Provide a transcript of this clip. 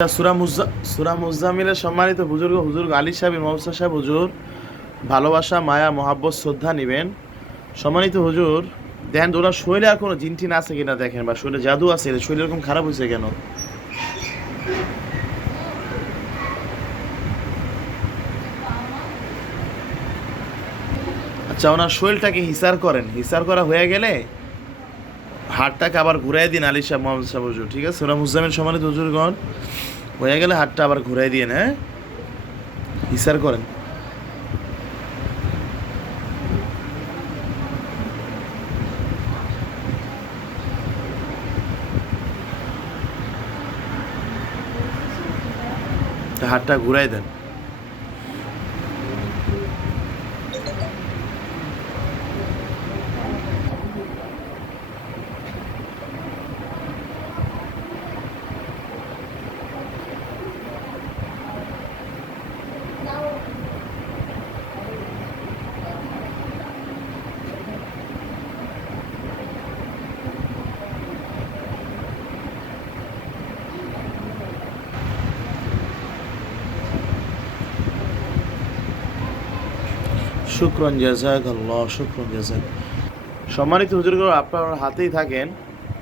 সূরা মুজাম্মিলের সম্মানিত বুজুর্গ হুজুর আলী সাহেব মহসা সাহেব হুজুর ভালোবাসা মায়া মহাব্বত শ্রদ্ধা নিবেন। সম্মানিত হুজুর দেখেন ওনার শরীরে আর কোনো জিনটিন আছে কিনা দেখেন, বা শরীরে জাদু আছে, শরীর এরকম খারাপ হয়েছে কেন? আচ্ছা, ওনার শরীরটাকে হিসার করেন, হিসার করা হয়ে গেলে হাতটাকে আবার ঘুরাই দিন আলী সাহেব মোহাম্মদ সাহেব হুজুর, ঠিক আছে? সূরা মুজাম্মিল সম্মানিত হুজুরগণ হয়ে গেলে হাতটা আবার ঘুরাই দিন, হ্যাঁ, হিসার করেন। হাতটা ঘুরাই দেন। শুকরান জাযাক আল্লাহ, শুকরান জাযাক। সম্মানিত হুজুরগণ আপনার হাতেই থাকেন।